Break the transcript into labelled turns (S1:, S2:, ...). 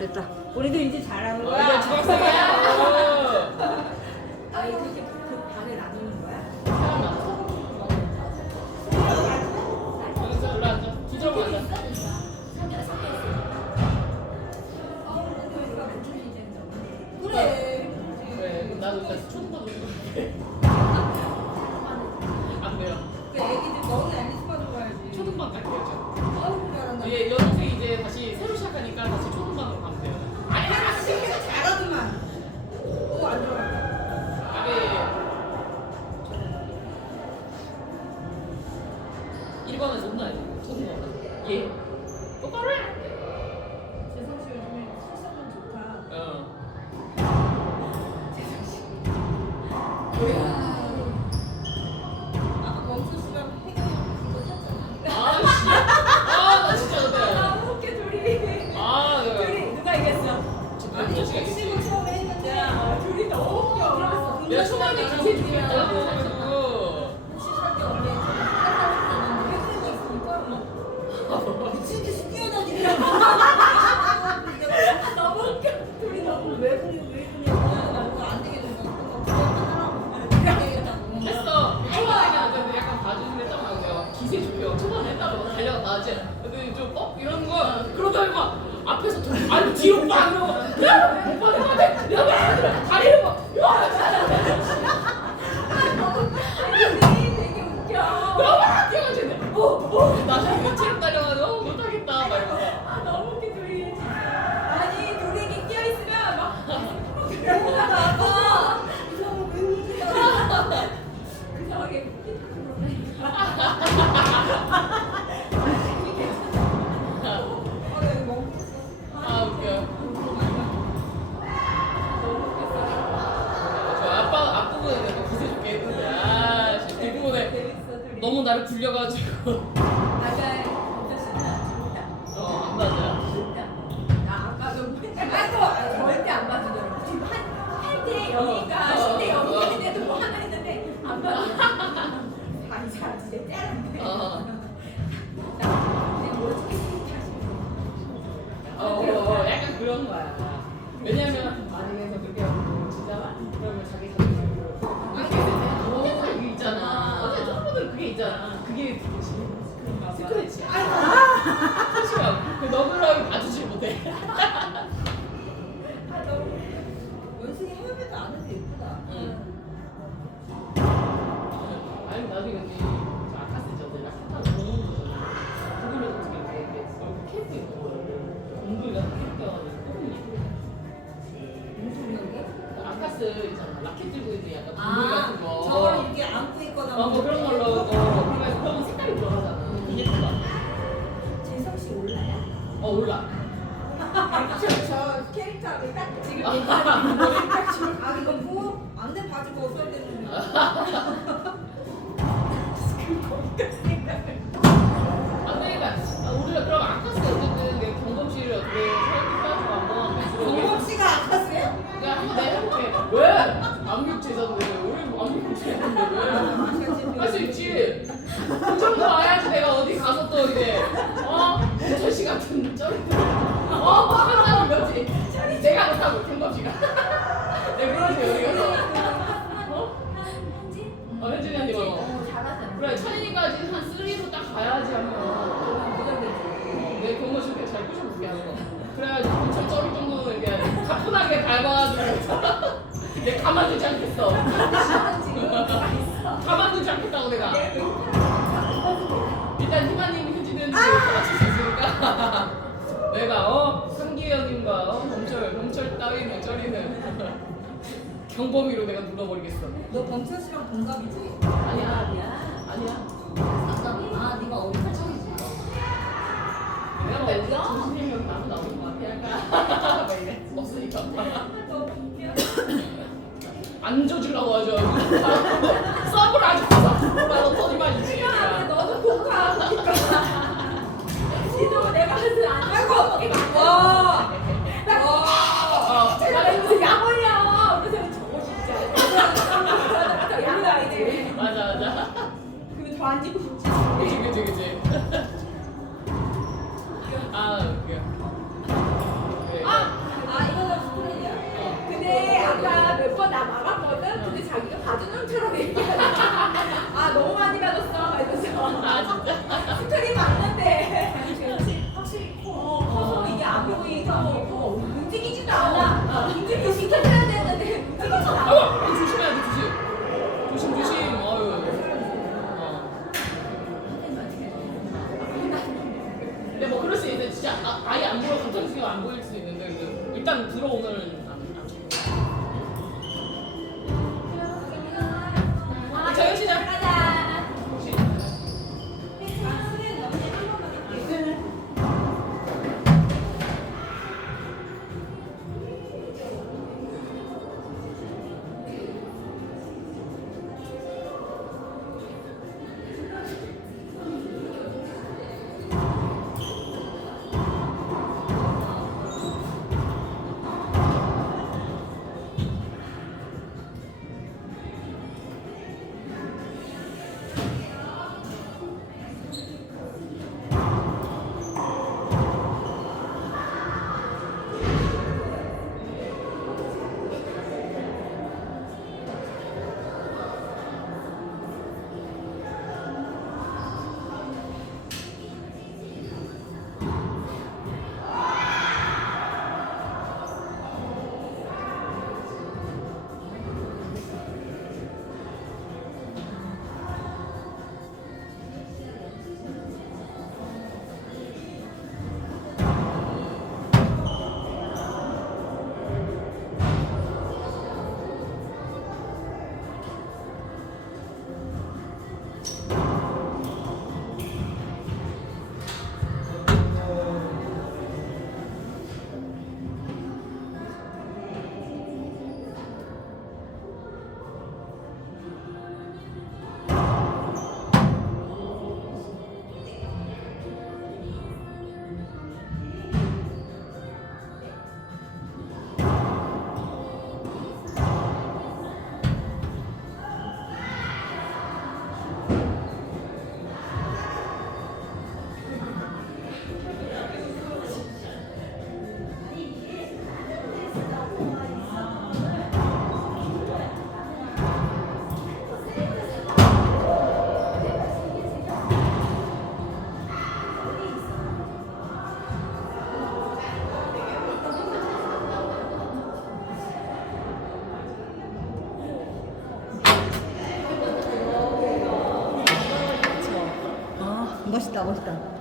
S1: 됐다. 우리도 이제 잘하는
S2: 어,
S1: 거야.
S2: 이제 중학생이야.
S1: 아, 이거 이렇게 그 반에 나누는 거야?
S2: 앉아.
S1: 그래.
S2: 그래, 그럼 나도 초등반으
S1: 했어.
S2: 초반에 약간 봐주는데 딱막 내가 기세 죽여. 초반에 어? 앞에서 도, 아니 뒤로 막 이러고 야! 오빠 내가 돼! 야! 야! 다리를 막 야!
S1: 아니 되게 웃겨.
S2: 막 뛰어가지고 어! 어! 나중에 체력 달려가지고 어, 못하겠다 막 이러면서
S1: 아 너무 웃겨 둘이 진짜. 아니 둘이 이렇게 끼어 있으면 막 나가. 이상한 왜 울지야. 그 상황에 아 내가 멈췄어.
S2: 아 웃겨. 저 아빠 앞부분에 내가 기세 좋게 했는데 아 진짜 뒷부분에
S1: 재밌어 둘이.
S2: 너무 나를 불려가지고
S1: 맞아. 진짜 재밌다.
S2: 어안 맞아.
S1: 진짜. 나 아까도 아까 절대 안 봐주더라고. 지금 한할때 영이가
S2: 어,
S1: 십대
S2: 어, 어.
S1: 영이인데도 뭐 하나 했는데 안 봐주더라고. 아니 잘 진짜 째는데.
S2: 어.
S1: 나 근데 뭐 어떻게
S2: 어, 어, 어, 약간 그런 거야. 왜냐면 반응에서 그렇게 하고 진짜 그러면 자기 자신으 스크래치가 그 너그러이 봐주질 못해.
S1: 아 너무 원숭이 헤어밴드 안 해도 예쁘다.
S2: 응. 아니 나중에 근데 저 아카스 있잖아. 라카타 공원 거기를 어떻게 이렇게 얼굴 캠프 있는 거예요. 공들 같은 캠프 가지고 조금 예쁘게.
S1: 무슨 소리야?
S2: 아카스 있잖아. 라켓 들고 있는 약간 동물 같은
S1: 아
S2: 거.
S1: 저걸 이렇게 안고 있거나
S2: 어, 뭐 그런 걸
S1: 저, 저 캐릭터를 딱 지금 얘기하는 거를 딱 지금 아 이거 뭐 안내 봐주고 없어야 되는
S2: 안 내가 못하고 경범씨가. 내가 그러지 어디 가서 어? 어 현진이 언니 뭐.
S1: 잘하잖아
S2: 그래 천인이까지 한 3로 딱 가야지 하면 어, 내 경호 쉽게 잘 꼬셔볼게 하는 거 그래야지 엄청 쩔을 정도는 이렇게 가뿐하게 밟아가지고 내 가만두지 않겠어 가만두지 않겠다고 내가 일단 희마님 맞출 수 있으니까 내가 어 상기현님과 어 범철 범철 쩌리는 경범위로 내가 눌러버리겠어.
S1: 너 범철 씨랑 동갑이지?
S2: 아니야 아니야.
S1: 상갑이? 아 네가 어디 살짝이지?
S2: 내가 왜 정신이면 나도 나오는 거 같아 약간. 이래? 없으니까.
S1: 웃겨
S2: 안 줘주려고 하죠. 서브를 아주 나도 터지만 있지
S1: 데이터 어, 움직이지도 않아. 아, 움직이 시켜줘야 되는데
S2: 움직이지도 않아.
S1: 아, 조심해야 돼, 조심.
S2: 조심, 조심. 아유. 어. 근데 뭐
S1: 그럴
S2: 수 있는데 진짜 아, 아예 안 보여 갑자기
S1: 지금
S2: 안
S1: 보일 수 있는데 그 일단 들어오는
S3: 아 멋있다 멋있다